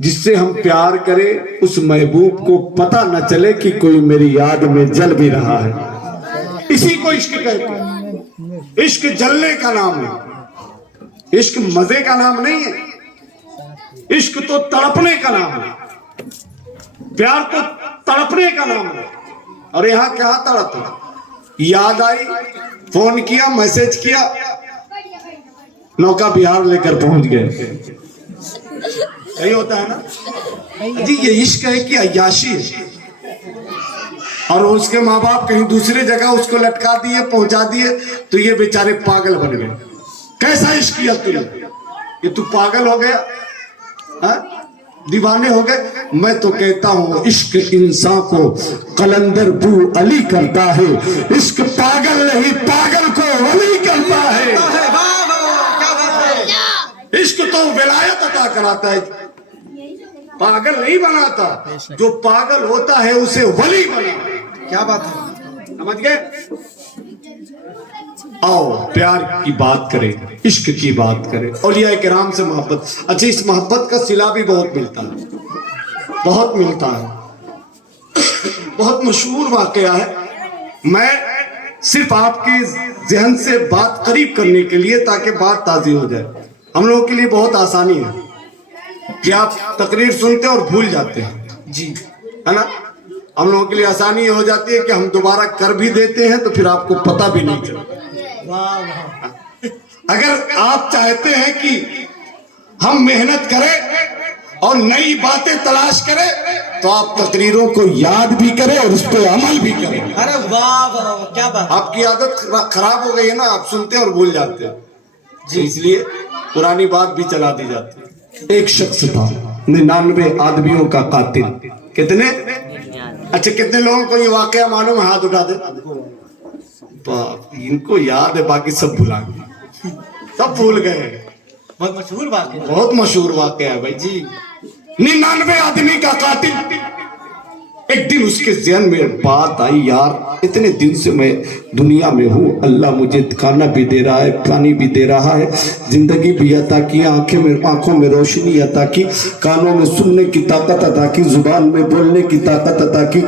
جس سے ہم پیار کریں اس محبوب کو پتہ نہ چلے کہ کوئی میری یاد میں جل بھی رہا ہے. اسی کو عشق کہتے ہیں. عشق جلنے کا نام ہے, عشق مزے کا نام نہیں ہے. عشق تو تڑپنے کا نام ہے, پیار تو تڑپنے کا نام ہے. اور یہاں کیا تڑپ ہے؟ یاد آئی, فون کیا, میسج کیا, نوکا بہار لے کر پہنچ گئے. یہی ہوتا ہے نا جی. یہ عشق ہے کہ عیاشی ہے. اور اس کے ماں باپ کہیں دوسری جگہ اس کو لٹکا دیے, پہنچا دیے, تو یہ بیچارے پاگل بن گئے. کیسا عشق کیا تو یہ تو پاگل ہو گیا, دیوانے ہو گئے. میں تو کہتا ہوں عشق انسان کو قلندر بو علی کرتا ہے. عشق پاگل نہیں, پاگل کو ولی کرتا ہے. عشق تو ولایت عطا کراتا ہے, پاگل نہیں بناتا. جو پاگل ہوتا ہے اسے ولی بناتا ہے. کیا بات ہے, سمجھ گئے؟ آؤ پیار کی بات کریں, عشق کی بات کریں, اولیاء کرام سے محبت. اچھا, اس محبت کا صلہ بھی بہت ملتا ہے, بہت ملتا ہے. بہت مشہور واقعہ ہے. میں صرف آپ کے ذہن سے بات قریب کرنے کے لیے, تاکہ بات تازی ہو جائے. ہم لوگوں کے لیے بہت آسانی ہے کہ آپ تقریر سنتے اور بھول جاتے ہیں, جی ہے نا. ہم لوگوں کے لیے آسانی ہو جاتی ہے کہ ہم دوبارہ کر بھی دیتے ہیں تو پھر آپ کو پتہ بھی نہیں چلتا. واہ واہ. اگر آپ چاہتے ہیں کہ ہم محنت کریں اور نئی باتیں تلاش کریں تو آپ تقریروں کو یاد بھی کریں اور اس پہ عمل بھی کریں. ارے واہ واہ, کیا بات. آپ کی عادت خراب ہو گئی ہے نا, آپ سنتے ہیں اور بھول جاتے ہیں جی, اس لیے پرانی بات بھی چلا دی جاتی ہے. ایک شخص تھا 99 آدمیوں کا قاتل. کتنے؟ اچھا, کتنے لوگوں کو یہ واقعہ معلوم ہے؟ ہاتھ اٹھا دے. ان کو یاد ہے, باقی سب بھلا گئے, سب بھول گئے. بہت مشہور بات ہے. بہت مشہور واقعہ ہے بھائی جی. 99 آدمی کا قاتل. ایک دن اس کے ذہن میں بات آئی, یار اتنے دن سے میں دنیا میں ہوں, اللہ مجھے کھانا بھی دے رہا ہے, پانی بھی دے رہا ہے, زندگی بھی عطا کی, آنکھوں میں روشنی عطا کی, کانوں میں سننے کی طاقت عطا کی, زبان میں بولنے کی طاقت عطا کی,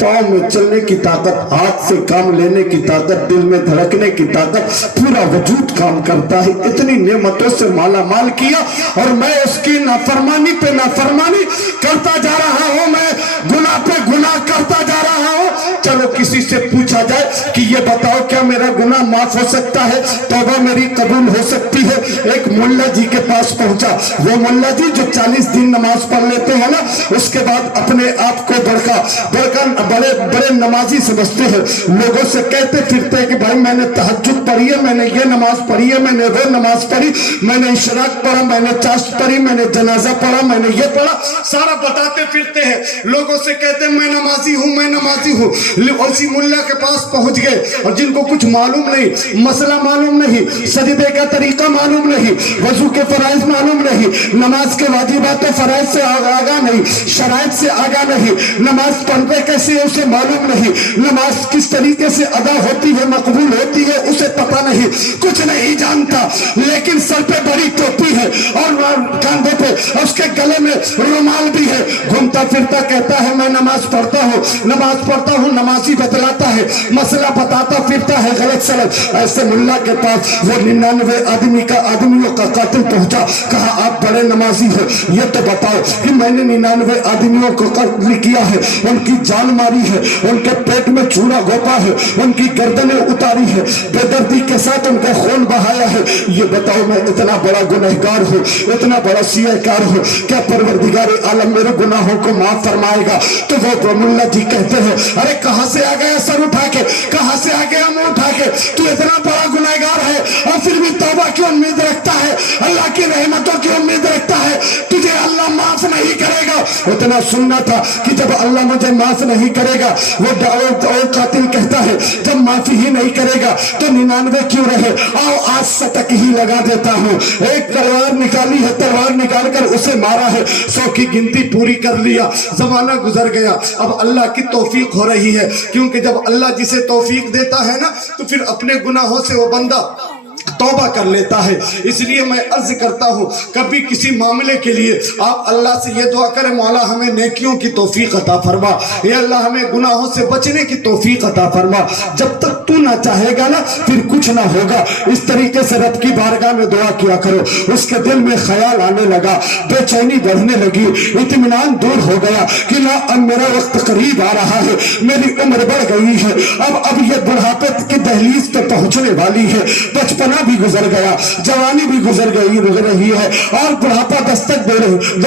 پاؤں میں چلنے کی طاقت, ہاتھ سے کام لینے کی طاقت, دل میں دھڑکنے کی طاقت, پورا وجود کام کرتا ہے. اتنی نعمتوں سے مالا مال کیا اور میں اس کی نافرمانی پہ نافرمانی کرتا جا رہا ہوں, میں گناہ پہ گناہ کرتا جا رہا ہوں. چلو کسی سے پوچھا جائے کہ یہ بتاؤ کیا میرا گناہ معاف ہو سکتا ہے, توبہ میری قبول ہو سکتی ہے. ایک ملا جی کے پاس پہنچا. وہ ملا جی جو 40 دن نماز پڑھ لیتے ہیں نا, اس کے بعد اپنے آپ کو بڑے نمازی سمجھتے ہیں. لوگوں سے کہتے پھرتے کہ بھائی میں نے تہجد پڑھی ہے, میں نے یہ نماز پڑھی ہے, میں نے وہ نماز پڑھی, میں نے اشراق پڑھا, میں نے چاشت پڑھی, میں نے جنازہ پڑھا, میں نے یہ پڑھا, سارا بتاتے پھرتے ہیں. لوگوں سے کہتے میں نمازی ہوں, میں نمازی ہوں. اسی ملا کے پاس پہنچ گئے اور جن کو کچھ معلوم نہیں, مسئلہ معلوم نہیں, سجدے کا طریقہ معلوم نہیں, وضو کے فرائض معلوم نہیں, نماز کے واجبات و فرائض سے آگاہ نہیں, شرائط سے آگاہ نہیں, نماز پڑھنے کیسے اسے معلوم نہیں, نماز کس طریقے سے ادا ہوتی ہے, مقبول ہوتی ہے, اسے پتہ نہیں, کچھ نہیں جانتا. لیکن سر پہ بڑی ٹوپی ہے اور کاندھے پہ اس کے گلے میں رومال بھی ہے, گھومتا پھرتا کہتا ہے میں نماز پڑھتا ہوں, نماز پڑھتا ہوں. نمازی بتلاتا ہے, مسئلہ بتاتا پھرتا ہے غلط سلط. ایسے ملا کے پاس وہ 99 آدمیوں کا قاتل پہنچا. کہا آپ بڑے نمازی ہیں, یہ تو بتاؤ کہ میں نے 99 آدمیوں کو قتل کیا ہے, ان کی جان ماری ہے, ان کے پیٹ میں چوڑا گھونپا ہے, ان کی گردنیں اتاری ہے, بے دردی کے ساتھ ان کا خون بہایا ہے. یہ بتاؤ میں اتنا بڑا گنہگار ہوں, اتنا بڑا سیاہ کار ہوں, کیا پروردگار عالم میرے گناہوں کو معاف فرمائے گا؟ تو وہ ملا جی کہتے ہیں ارے کہاں سے آ گیا سر اٹھا کے, کہاں سے آ گیا منہ اٹھا کے, تو اتنا بڑا گنہگار ہے اور پھر بھی توبہ کی امید رکھتا ہے, اللہ کی رحمتوں کی امید رکھتا ہے, تجھے اللہ معاف نہیں کرے گا. اتنا سننا تھا کہ جب اللہ مجھے معاف نہیں کرے گا, وہ قاتل کہتا ہے جب معافی ہی نہیں کرے گا تو 99 کیوں رہے, آؤ آج سٹک ہی لگا دیتا ہوں. ایک تلوار نکالی ہے, تلوار نکال کر اسے مارا ہے, 100 کی گنتی پوری کر لیا. زمانہ گزر گیا, اب اللہ کی توفیق ہو رہی ہے, کیونکہ جب اللہ جسے توفیق دیتا ہے نا تو پھر اپنے گناہوں سے وہ بندہ توبہ کر لیتا ہے۔ اس لیے میں عرض کرتا ہوں کبھی کسی معاملے کے لیے آپ اللہ سے یہ دعا کریں مولا ہمیں نیکیوں کی توفیق عطا فرما، اے اللہ ہمیں گناہوں سے بچنے کی توفیق عطا فرما۔ جب تک تو نہ چاہے گا نا پھر کچھ نہ ہوگا۔ اس طریقے سے رب کی بارگاہ میں دعا کیا کرو۔ اس کے دل میں خیال آنے لگا، بے چینی بڑھنے لگی، اطمینان دور ہو گیا کہ نہ اب میرا وقت قریب آ رہا ہے، میری عمر بڑھ گئی ہے، اب یہ بڑھاپے کی دہلیز پہ پہنچنے والی ہے، بچپنا بھی گزر گیا، جوانی بھی گزر رہی ہے اور بڑھاپا دستک دے رہے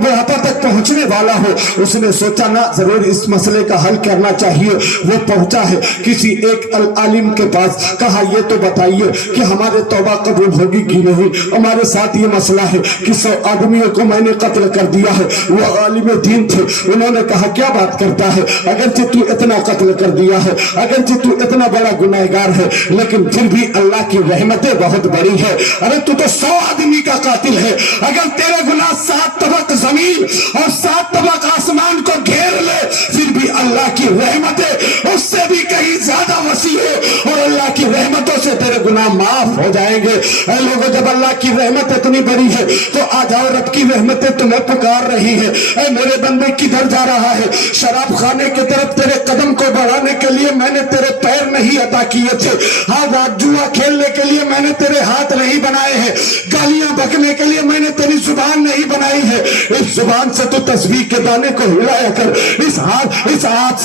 بڑھاپا تک پہنچنے والا ہو۔ اس نے سوچا نہ ضرور اس مسئلے کا حل کرنا چاہیے۔ وہ پہنچا ہے کسی ایک عالم کے پاس، کہا یہ تو بتائیے کہ ہمارے توبہ قبول ہوگی کہ نہیں، ہمارے ساتھ یہ مسئلہ ہے کہ 100 آدمیوں کو میں نے قتل کر دیا ہے۔ وہ عالم دین تھے، انہوں نے کہا کیا بات کرتا ہے، اگرچہ تو اتنا قتل کر دیا ہے، اگرچہ تو اتنا بڑا گنہگار ہے، لیکن پھر بھی اللہ کی رحمتیں بہت بڑی ہے۔ ارے تو 100 آدمی کا قاتل ہے، اگر تیرے گناہ 7 طبق زمین اور 7 طبق آسمان کو گھیر لے پھر بھی اللہ کی رحمتیں اس سے بھی کہیں زیادہ وسیع ہے، اور اللہ کی رحمتوں سے تیرے گناہ معاف ہو جائیں گے۔ اے لوگوں جب اللہ کی رحمت اتنی بڑی ہے تو آ جاؤ، رب کی رحمتیں تمہیں پکار رہی ہے۔ اے میرے بندے کدھر جا رہا ہے؟ شراب خانے کی طرف تیرے قدم کو بڑھانے کے لیے میں نے تیرے پیر نہیں عطا کیے تھے، ہاں جوا کھیلنے کے لیے میں نے تیرے ہاتھ نہیں بنائے ہیں، گالیاں بکنے کے لیے میں نے تیری زبان نہیں بنائی ہے۔ اس زبان سے تو تسبیح کے دانے کو ہلایا کر، اس ہاتھ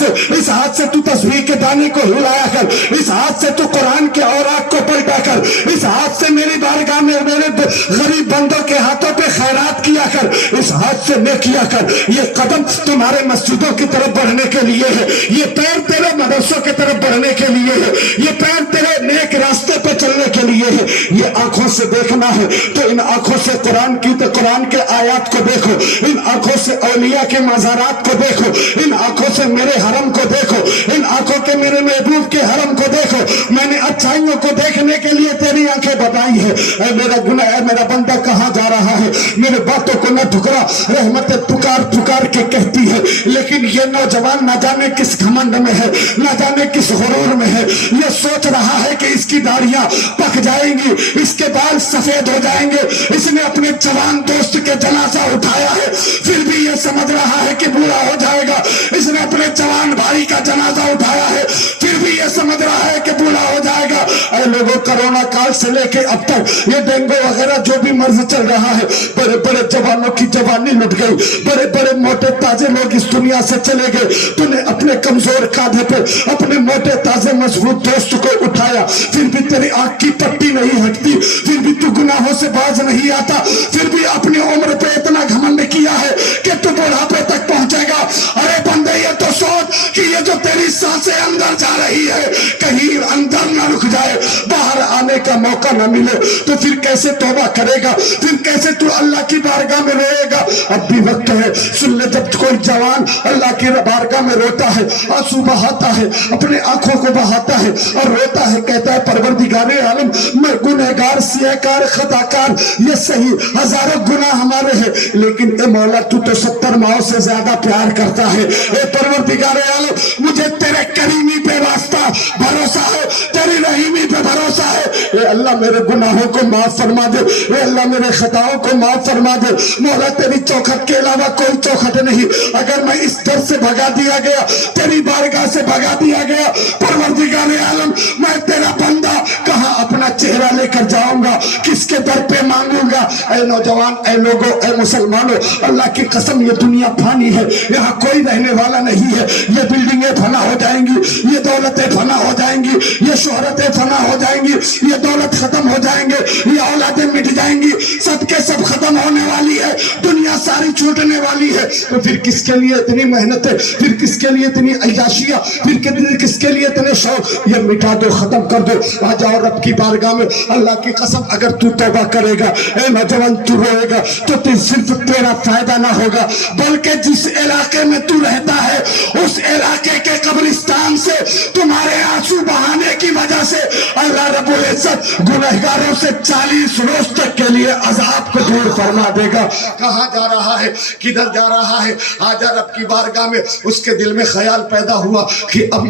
سے تو تسبیح کے دانے کو ہلایا کر، اس ہاتھ سے تو قرآن کے اوراق کو پلٹا کر، اس ہاتھ سے میری بارگاہ میں میرے غریب بندوں کے ہاتھوں پہ خیرات کیا کر، اس ہاتھ سے نیک کیا کر۔ یہ قدم تمہارے مسجدوں کی طرف بڑھنے کے لیے ہے، یہ پیر تیرے مدرسوں کی طرف بڑھنے کے لیے ہے، یہ پیر تیرے نیک راستے پہ چلنے کے لیے ہے۔ یہ آنکھوں سے دیکھنا ہے تو ان آنکھوں سے قرآن کے آیات کو دیکھو، ان آنکھوں سے اولیاء کے مزارات کو دیکھو، ان آنکھوں سے میرے حرم کو دیکھو، ان آنکھوں کے میرے محبوب کے حرم کو دیکھو۔ میں نے اچھائیوں کو دیکھنے کے لیے تیری آنکھیں بتائی ہے۔ اے میرا بندہ کہاں جا رہا ہے؟ میرے باتوں کو نہ ٹھکرا، رحمت پکار کے کہتی ہے، لیکن یہ نوجوان نہ جانے کس گھمنڈ میں ہے، نہ جانے کس غرور میں ہے، یہ سوچ رہا ہے کہ اس کی داڑیاں پک جائیں گی، اس کے بال سفید ہو جائیں گے۔ اس نے اپنے جوان دوست کے جنازہ اٹھایا ہے، پھر بھی یہ سمجھ رہا ہے کہ بوڑھا ہو جائے گا۔ اس نے اپنے جوان بھائی کا جنازہ اٹھایا ہے، پھر بھی یہ سمجھ رہا ہے کہ بوڑھا ہو جائے گا۔ اے لوگوں، کرونا کال سے لے کے اب تک یہ ڈینگو وغیرہ جو بھی مرض چل رہا ہے، بڑے بڑے جوانوں کی جوانی لٹ گئی، بڑے بڑے موٹے تازے لوگ اس دنیا سے چلے گئے۔ تو نے اپنے کمزور کاندھے پہ اپنے موٹے تازے مضبوط دوست کو اٹھایا، پھر بھی تیری آنکھ کی پٹی نہیں ہٹتی، پھر بھی تو گناہوں سے باز نہیں آتا، پھر بھی اپنی عمر پہ اتنا گھمنڈ کیا ہے کہ تو بڑھاپے تک پہنچے گا۔ ارے بندے یہ تو سوچ کہ یہ جو تیری سانسیں اندر جا رہی ہے کہیں اندر نہ رک جائے، باہر آنے کا موقع نہ ملے، تو پھر کیسے توبہ کرے گا؟ پھر کیسے تو اللہ کی بارگاہ میں روئے گا؟ اب بھی وقت ہے، سن لے، جب کوئی جوان اللہ کی بارگاہ میں روتا ہے، آنسو بہاتا ہے، اپنے آنکھوں کو بہاتا ہے اور روتا ہے، کہتا ہے پروردگار عالم میں گنہگار، سیاہکار، خطاکار، یہ صحیح ہزاروں گناہ ہمارے ہیں، لیکن اے مولا تو 70 ماؤں سے زیادہ پیار کرتا ہے۔ اے پروردگار عالم مجھے تیرے کریمی پہ واسطہ بھروسہ ہے، تیری رحیمی پہ بھروسہ ہے۔ اے اللہ میرے گناہوں کو معاف فرما دے، اے اللہ میرے خطاؤں کو معاف فرما دے۔ مولا تیری چوکھٹ کے علاوہ کوئی چوکھٹ نہیں، اگر میں اس در سے بھگا دیا گیا، تیری بارگاہ سے بھگا دیا گیا، پروردگار عالم میں تیرا بندہ کہاں اپنا چہرہ لے کر جاؤں گا، کس کے در پہ مانگوں گا؟ اے نوجوان، اے لوگوں، اے مسلمانوں، اللہ کی قسم یہ دنیا فانی ہے، یہاں کوئی رہنے والا نہیں ہے۔ یہ بلڈنگیں فنا ہو جائیں گی، یہ دولتیں فنا ہو جائیں گی، یہ شہرتیں فنا ہو جائیں گی، یہ دولت ختم ہو جائیں گے، یہ اولادیں مٹ جائیں گی، سب کے سب ختم ہونے والی ہے، دنیا ساری چھوٹنے والی ہے۔ تو پھر کس کے لیے اتنی محنتیں، پھر کس کے لیے اتنی عیاشیاں، پھر کس کے لیے اتنے شوق؟ یہ مٹا دو، ختم کر دو، آ جاؤ رب کی بارگاہ میں۔ اللہ کی قسم اگر تو توبہ کرے گا، اے نوجوان، تو روئے گا تو صرف تیرا فائدہ نہ ہوگا، بلکہ جس علاقے میں تو رہتا ہے اس علاقے کے قبرستان سے تمہارے آنسو بہانے کی وجہ سے اللہ رب العزت گنہگاروں سے 40 روز تک کے لیے عذاب کو دور فرما دے گا۔ کہاں جا رہا ہے؟ کدھر جا رہا ہے؟ آجا رب کی بارگاہ میں۔ اس کے دل میں خیال پیدا ہوا کہ اب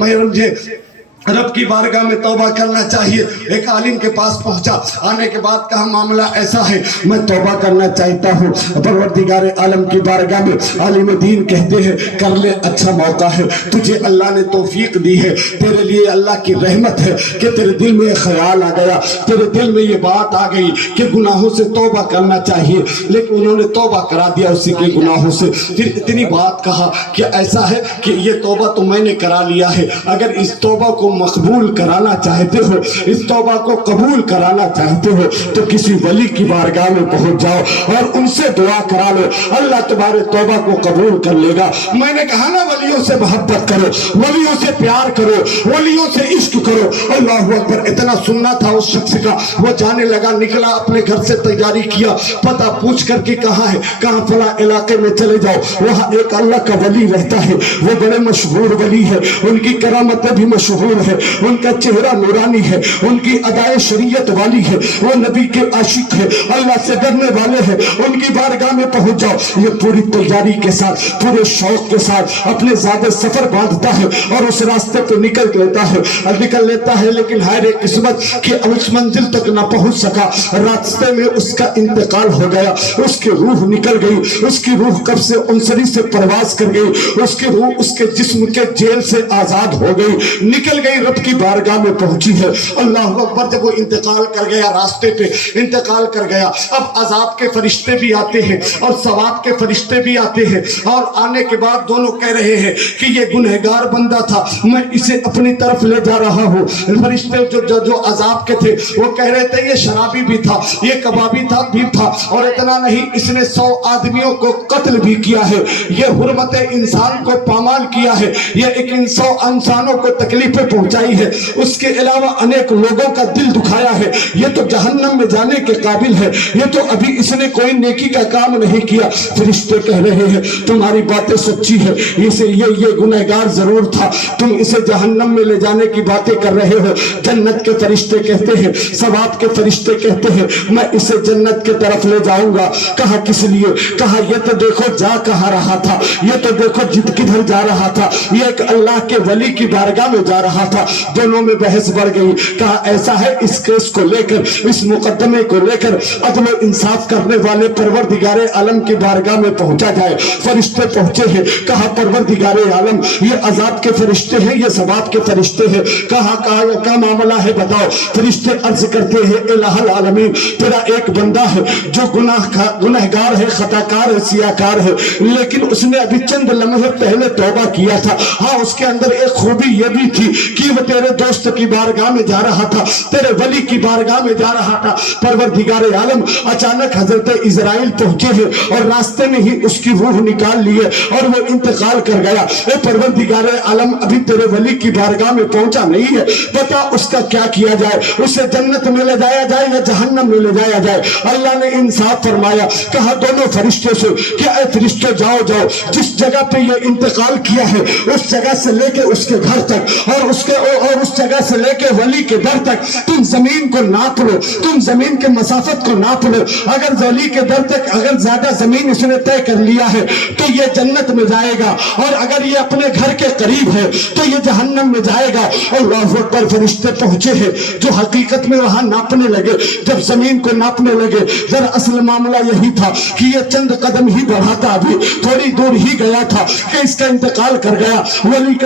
رب کی بارگاہ میں توبہ کرنا چاہیے. ایک عالم کے پاس پہنچا, آنے کے بعد کہا معاملہ ایسا ہے, میں توبہ کرنا چاہتا ہوں پروردگار عالم کی بارگاہ میں. عالم دین کہتے ہیں کر لے, اچھا موقع ہے, تجھے اللہ نے توفیق دی ہے, تیرے لیے اللہ کی رحمت ہے کہ تیرے دل میں خیال آ گیا, تیرے دل میں یہ بات آ گئی کہ گناہوں سے توبہ کرنا چاہیے. لیکن انہوں نے توبہ کرا دیا اسی کے گناہوں سے. پھر اتنی بات کہا کہ ایسا ہے کہ یہ توبہ تو میں نے کرا لیا ہے, اگر اس توبہ کو مقبول کرانا چاہتے ہو, اس توبہ کو قبول کرانا چاہتے ہو, تو کسی ولی کی بارگاہ میں پہنچ جاؤ اور ان سے دعا کرا لو, اللہ تمہارے توبہ کو قبول کر لے گا. میں نے کہا نا ولیوں سے محبت کرو, ولیوں سے پیار کرو, ولیوں سے عشق کرو. اللہ اکبر. اتنا سننا تھا اس شخص کا, وہ جانے لگا, نکلا اپنے گھر سے تیاری کیا, پتہ پوچھ کر کے کہاں ہے, کہاں فلاں علاقے میں چلے جاؤ, وہاں ایک اللہ کا ولی رہتا ہے, وہ بڑے مشہور ولی ہے, ان کی کرامتیں بھی مشہور ہے, ان کا چہرہ نورانی ہے, ان کی ادائے شریعت والی ہے, وہ نبی کے عاشق ہے, اللہ سے ڈرنے والے ہیں. ان کی بارگاہ میں پہنچ جاؤ. یہ پوری تیاری کے ساتھ, پورے شوق کے ساتھ اپنے زیادہ سفر باندھتا ہے اور اس راستے پہ نکل لیتا ہے, لیکن ہائے قسمت کہ اس منزل تک نہ پہنچ سکا. راستے میں اس کا انتقال ہو گیا, اس کی روح نکل گئی. اس کی روح کب سے انسری سے پرواز کر گئی, اس کی روح اس کے جسم کے جیل سے آزاد ہو گئی, نکل گئی, رب کی بارگاہ میں پہنچی ہے. اللہ اکبر. جب وہ انتقال کر گیا, راستے پہ انتقال کر گیا, اب عذاب کے فرشتے بھی آتے ہیں اور ثواب کے فرشتے بھی آتے ہیں, اور آنے کے بعد دونوں کہہ رہے ہیں کہ یہ گنہگار بندہ تھا, میں اسے اپنی طرف لے جا رہا ہوں. فرشتے جو عذاب کے تھے وہ کہہ رہے تھے یہ شرابی بھی تھا, یہ کبابی بھی تھا, اور اتنا نہیں اس نے 100 آدمیوں کو قتل بھی کیا ہے, یہ حرمت انسان کو پامال کیا ہے, یہ ایک 100 انسانوں کو تکلیفیں پہنچائی ہے, اس کے علاوہ انیک لوگوں کا دل دکھایا ہے, یہ تو جہنم میں جانے کے قابل ہے, یہ تو ابھی اس نے کوئی نیکی کا کام نہیں کیا. فرشتے کہہ رہے ہیں تمہاری باتیں سچی ہے, یہ گنہگار ضرور تھا, تم اسے جہنم میں لے جانے کی باتیں کر رہے ہو. جنت کے فرشتے کہتے ہیں, ثواب کے فرشتے کہتے ہیں میں اسے جنت کے طرف لے جاؤں گا. کہا کس لیے؟ کہا یہ تو دیکھو جا کہاں رہا تھا, یہ تو دیکھو کدھر جا رہا تھا, یہ ایک اللہ کے ولی کی بارگاہ میں جا رہا تھا. دونوں میں بحث بڑھ گئی. کہا ایسا ہے اس کیس کو لے کر, اس مقدمے کو لے کر عدل و انصاف کرنے والے پروردگار عالم کی بارگاہ میں پہنچا جائے. فرشتے پہنچے ہیں. کہا پروردگار عالم یہ عذاب کے فرشتے ہیں, یہ ثواب کے فرشتے ہیں. کہا کیا معاملہ ہے بتاؤ. فرشتے عرض کرتے ہیں الہ العالمین تیرا ایک بندہ ہے جو گنہگار ہے, خطاکار ہے, سیاکار ہے, لیکن اس نے ابھی چند لمحے پہلے توبہ کیا تھا. ہاں اس کے اندر ایک خوبی یہ بھی تھی کہ وہ تیرے دوست کی بارگاہ میں جا رہا تھا, تیرے ولی کی بارگاہ میں جا رہا تھا. پروردگار عالم اچانک حضرت اسرائیل پہنچے ہیں اور راستے میں ہی اس کی روح نکال لیے اور وہ انتقال کر گیا. اے پروردگار عالم ابھی تیرے ولی کی بارگاہ میں پہنچا نہیں ہے, بتا اس کا کیا کیا جائے, اسے جنت میں لے جایا جائے یا جہنم میں لے جایا جائے. اللہ نے انصاف فرمایا. کہا دونوں فرشتے سے کہ اے فرشتے جاؤ جس جگہ پہ یہ انتقال کیا ہے اس جگہ سے لے کے اس کے گھر تک اور اس جگہ سے لے کے ولی کے در تک تم زمین کو ناپ لو, تم زمین کے مسافت کو ناپ لو. اگر ولی کے در تک اگر زیادہ زمین اس نے طے کر لیا ہے تو یہ جنت میں جائے گا, اور اگر یہ اپنے گھر کے قریب ہے تو یہ جہنم میں جائے گا. اللہ اکبر. فرشتے پہنچے ہیں جو حقیقت میں وہاں ناپنے لگے. جب زمین کو ناپنے لگے دراصل معاملہ یہی تھا کہ یہ چند قدم ہی بڑھا تھا, ابھی تھوڑی دور ہی گیا تھا کہ اس کا انتقال کر گیا. ولی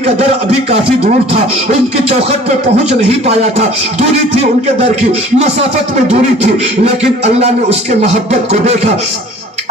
کا در ابھی کافی دور تھا, ان کی چوکھٹ پہ پہنچ نہیں پایا تھا, دوری تھی ان کے در کی, مسافت میں دوری تھی. لیکن اللہ نے اس کے محبت کو دیکھا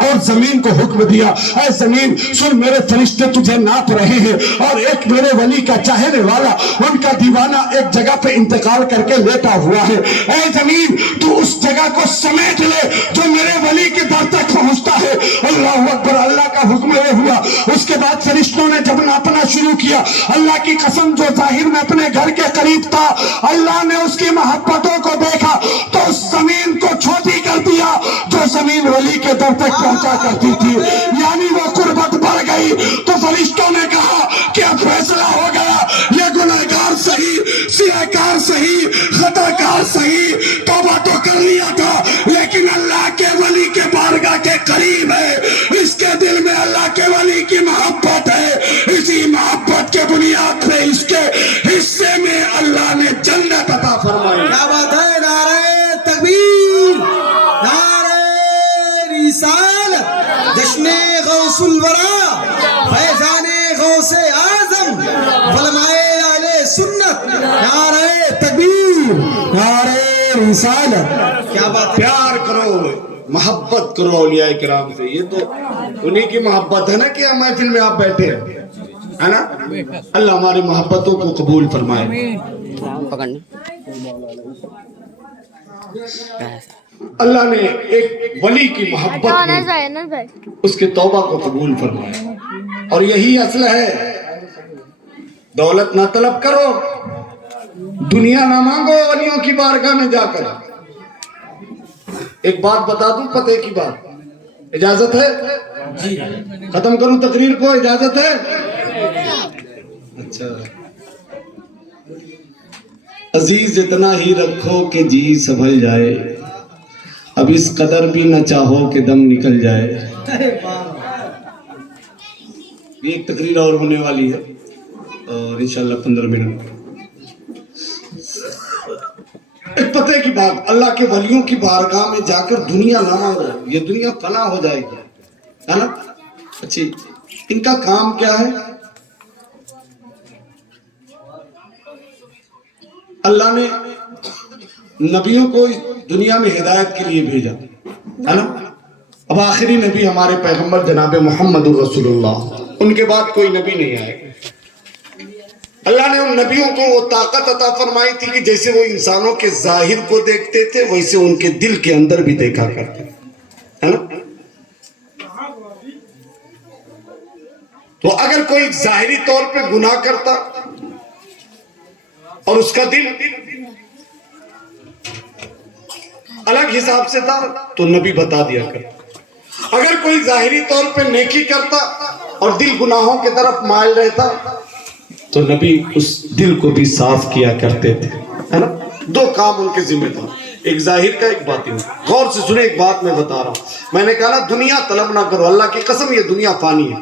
اور زمین کو حکم دیا اے زمین سن, میرے فرشتے تجھے ناپ رہے ہیں, اور ایک میرے ولی کا چاہنے والا ان کا دیوانہ ایک جگہ پہ انتقال کر کے لیٹا ہوا ہے. اے زمین تو اس جگہ کو سمیٹ لے جو میرے ولی کے در تک پہنچتا ہے. اللہ اکبر. اللہ کا حکم یہ ہوا. اس کے بعد فرشتوں نے جب ناپنا شروع کیا, اللہ کی قسم جو ظاہر میں اپنے گھر کے قریب تھا, اللہ نے اس کی محبتوں کو دیکھا تو اس زمین کو چھوٹی کر دیا جو زمین ولی کے در تک پہنچا کرتی تھی. یعنی وہ قربت بڑھ گئی. تو فرشتوں نے کہا کہ اب فیصلہ ہو گیا, یہ گنہگار صحیح, سیاکار صحیح, خطاکار صحیح, توبہ تو کر لیا تھا لیکن اللہ کے ولی کے بارگاہ کے قریب ہے, اس کے دل میں اللہ کے ولی کی محبت ہے. اسی محبت کے بنیاد پہ اس کے حصے میں رسالت. کیا بات ہے. پیار کرو محبت کرو اولیاء کرام سے. یہ تو انہی کی محبت ہے نا کہ ہم محفل میں آپ بیٹھے ہیں ہے نا. اللہ ہماری محبتوں کو قبول فرمائے. اللہ نے ایک ولی کی محبت میں اس کے توبہ کو قبول فرمایا. اور یہی اصل ہے. دولت نہ طلب کرو, دنیا نہ مانگو ولیوں کی بارگاہ میں جا کر. ایک بات بتا دوں پتے کی بات, اجازت ہے؟ جی ختم کروں تقریر کو, اجازت ہے؟ اچھا. عزیز اتنا ہی رکھو کہ جی سنبھل جائے, اب اس قدر بھی نہ چاہو کہ دم نکل جائے. یہ ایک تقریر اور ہونے والی ہے اور انشاءاللہ 15 منٹ. ایک پتے کی بات, اللہ کے ولیوں کی بارگاہ میں جا کر دنیا نہ مانگو, یہ دنیا فنا ہو جائے گی ہے نا. اچھی ان کا کام کیا ہے؟ اللہ نے نبیوں کو دنیا میں ہدایت کے لیے بھیجا ہے نا. اب آخری نبی ہمارے پیغمبر جناب محمد رسول اللہ, ان کے بعد کوئی نبی نہیں آئے. اللہ نے ان نبیوں کو وہ طاقت عطا فرمائی تھی کہ جیسے وہ انسانوں کے ظاہر کو دیکھتے تھے ویسے ان کے دل کے اندر بھی دیکھا کرتے ہے نا. تو اگر کوئی ظاہری طور پہ گناہ کرتا اور اس کا دل الگ حساب سے تھا تو نبی بتا دیا کرتا. اگر کوئی ظاہری طور پہ نیکی کرتا اور دل گناہوں کی طرف مائل رہتا تو نبی اس دل کو بھی صاف کیا کرتے تھے ہے نا. دو کام ان کے ذمہ تھا, ایک ظاہر کا ایک باطن. غور سے سنیں, ایک بات میں بتا رہا ہوں. میں نے کہا نا دنیا طلب نہ کرو, اللہ کی قسم یہ دنیا فانی ہے.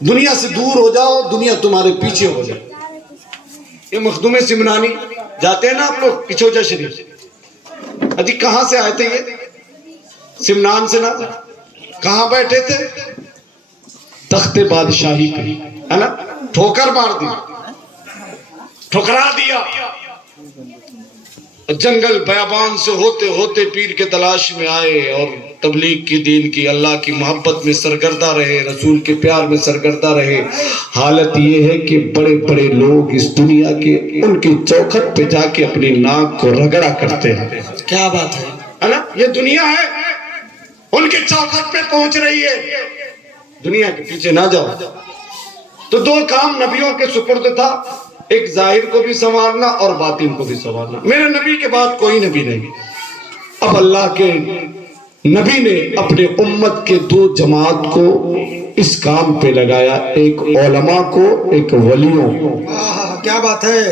دنیا سے دور ہو جاؤ, دنیا تمہارے پیچھے ہو جائے. یہ مخدوم سمنانی جاتے ہیں نا آپ لوگ پچھوچا شریف, اجی کہاں سے آئے تھے یہ؟ سمنان سے نا. کہاں بیٹھے تھے؟ تخت بادشاہی پہ ہے نا. ٹھوکر مار دی, ٹھکرا دیا. جنگل بیابان سے ہوتے ہوتے پیر کے تلاش میں آئے اور تبلیغ کی دین کی اللہ کی محبت میں سرگردہ رہے, رسول کے پیار میں سرگردہ رہے. حالت یہ ہے کہ بڑے بڑے لوگ اس دنیا کے ان کی چوکھٹ پہ جا کے اپنی ناک کو رگڑا کرتے ہیں. کیا بات ہے نا. یہ دنیا ہے, ان کی چوکھٹ پہ پہنچ رہی ہے. دنیا کے پیچھے نہ جاؤ. تو دو کام نبیوں کے سپرد تھا, ایک ظاہر کو بھی سنوارنا اور باطن کو بھی سنوارنا. میرے نبی کے بعد کوئی نبی نہیں. اب اللہ کے نبی نے اپنے امت کے دو جماعت کو اس کام پہ لگایا, ایک علماء کو, ایک ولیوں کو. کیا بات ہے.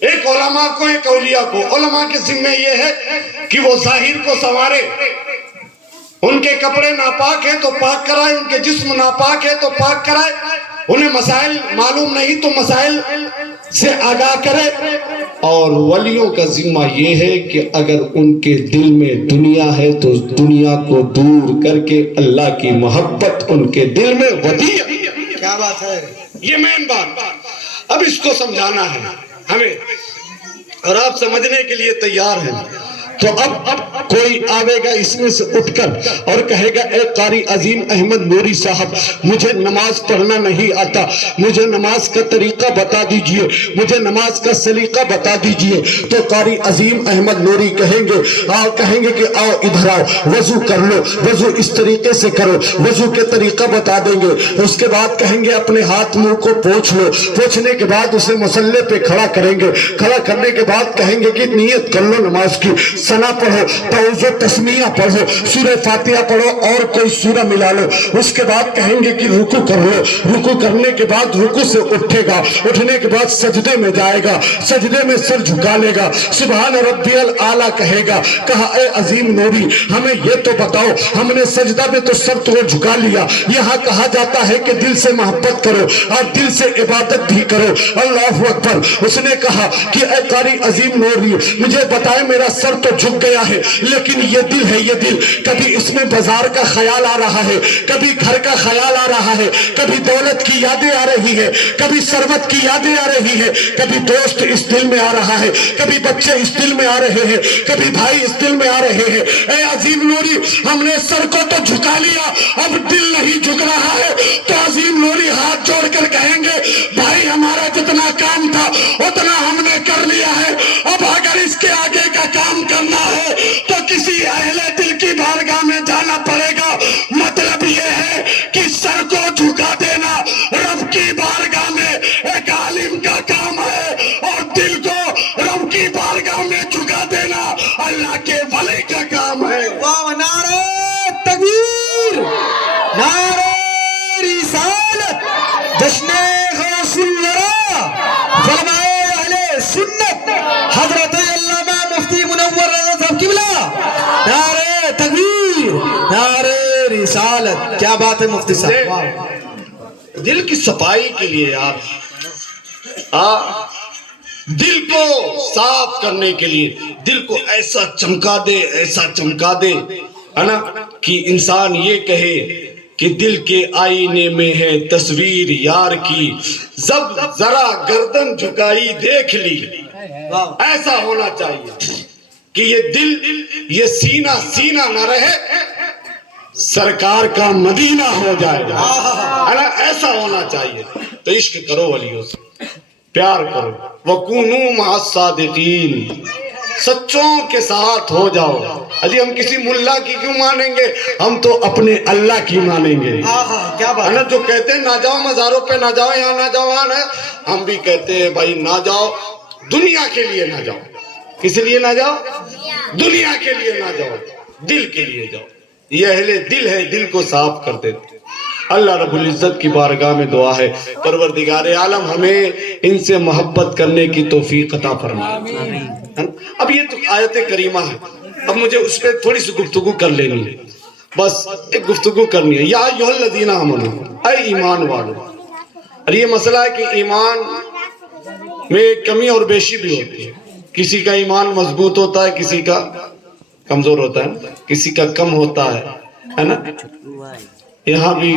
ایک علماء کو, ایک اولیاء کو. علماء کے ذمہ یہ ہے کہ وہ ظاہر کو سنوارے. ان کے کپڑے ناپاک ہیں تو پاک کرائے, ان کے جسم ناپاک ہے تو پاک کرائے. انہیں مسائل معلوم نہیں تو مسائل سے آگاہ کرے. اور ولیوں کا ذمہ یہ ہے کہ اگر ان کے دل میں دنیا ہے تو اس دنیا کو دور کر کے اللہ کی محبت ان کے دل میں ودیع. کیا بات ہے. یہ مین بات. اب اس کو سمجھانا ہے ہمیں اور آپ سمجھنے کے لیے تیار ہیں. تو اب کوئی آوے گا اس میں سے اٹھ کر اور کہے گا اے قاری عظیم احمد نوری صاحب, مجھے نماز پڑھنا نہیں آتا, مجھے نماز کا طریقہ بتا دیجئے, مجھے نماز کا سلیقہ بتا دیجئے. تو قاری عظیم احمد نوری کہیں گے کہ آؤ ادھر آؤ, وضو کر لو, وضو اس طریقے سے کرو, وضو کے طریقہ بتا دیں گے. اس کے بعد کہیں گے اپنے ہاتھ منہ کو پوچھ لو, پوچھنے کے بعد اسے مصلے پہ کھڑا کریں گے, کھڑا کرنے کے بعد کہیں گے کہ نیت کر لو نماز کی, ثنا پڑھو, تعوذ و تسمیہ پڑھو, سورہ فاتحہ پڑھو اور کوئی سورہ ملا لو. اس کے بعد کہیں گے کہ رکوع کر لو, رکوع کرنے کے بعد رکوع سے اٹھے گا, اٹھنے کے بعد سجدے میں جائے گا, سجدے میں سر جھکا لے گا, سبحان ربی الاعلیٰ کہے گا. کہا اے عظیم نوری ہمیں یہ تو بتاؤ, ہم نے سجدہ میں تو سر تو جھکا لیا, یہاں کہا جاتا ہے کہ دل سے محبت کرو اور دل سے عبادت بھی کرو. اللہ اکبر. اس نے کہا کہ اے قاری عظیم نوری مجھے بتائے, میرا سر تو جھک گیا ہے لیکن یہ دل ہے، یہ دل کبھی اس میں بازار کا خیال آ رہا ہے، کبھی گھر کا خیال آ رہا ہے، کبھی دولت کی یادیں آ رہی ہے، کبھی ثروت کی یادیں آ رہی ہے، کبھی دوست اس دل میں آ رہا ہے، کبھی بچے اس دل میں آ رہے ہیں، کبھی بھائی اس دل میں آ رہے ہیں۔ اے عظیم نوری، ہم نے سر کو تو جھکا لیا، اب دل نہیں جھک رہا ہے، تو عظیم نوری ہاتھ جوڑ کر کہیں گے بھائی ہمارا جتنا کام تھا اتنا ہم نے کر لیا ہے، اب اگر اس کے آگے کا کام کرنا ہے تو کسی اہل دل کی بارگاہ میں جانا پڑے گا۔ مطلب یہ ہے کہ سر کو جھکا دینا رب کی بارگاہ میں ایک عالم کا کام ہے، اور دل کو رب کی بارگاہ میں جھکا دینا اللہ کے ولی کا کام ہے۔ واہ، نعرہ تکبیر، نعرہ رسالت، جشن غوث الورا، فرمائے اہل سنت حضرت علامہ مفتی منور رضا صاحب قبلہ، نعرہ تکبیر، نعرہ رسالت۔ کیا بات ہے مفتی صاحب، واہ۔ دل کی صفائی کے لیے دل کو صاف کرنے کے لیے دل کو ایسا چمکا دے، ایسا چمکا دے، ہے نا، کہ انسان یہ کہے کہ دل کے آئینے میں ہے تصویر یار کی، ذرا گردن جھکائی دیکھ لی۔ ایسا ہونا چاہیے کہ یہ دل، یہ سینہ سینہ نہ رہے، سرکار کا مدینہ ہو جائے، ہے نا، ایسا ہونا چاہیے۔ تو عشق کرو ولیوں سے، پیار کرو، وَكُونُوا مَعَ الصَّادِقِينَ، سچوں کے ساتھ ہو جاؤ۔ اجی ہم کسی ملا کی کیوں مانیں گے، ہم تو اپنے اللہ کی مانیں گے۔ کیا بات ہے نا، جو کہتے ہیں نہ جاؤ مزاروں پہ، نہ جاؤ یہاں، نہ جاؤ وہاں، ہم بھی کہتے ہیں بھائی نہ جاؤ، دنیا کے لیے نہ جاؤ۔ کس لیے نہ جاؤ؟ دنیا کے لیے نہ جاؤ، دل کے لیے جاؤ۔ یہ اہل دل ہے، دل کو صاف کر دیتے۔ اللہ رب العزت کی بارگاہ میں دعا ہے پروردگار عالم ہمیں ان سے محبت کرنے کی توفیق عطا فرمائے۔ اب یہ تو آیت کریمہ ہے، اب مجھے اس پہ تھوڑی سی گفتگو کر لینی ہے، بس ایک گفتگو کرنی ہے۔ یا ایھا الذین آمنوا، اے ایمان والو۔ اور یہ مسئلہ ہے کہ ایمان میں کمی اور بیشی بھی ہوتی ہے، کسی کا ایمان مضبوط ہوتا ہے، کسی کا کمزور ہوتا ہے، کسی کا کم ہوتا ہے نا، یہاں بھی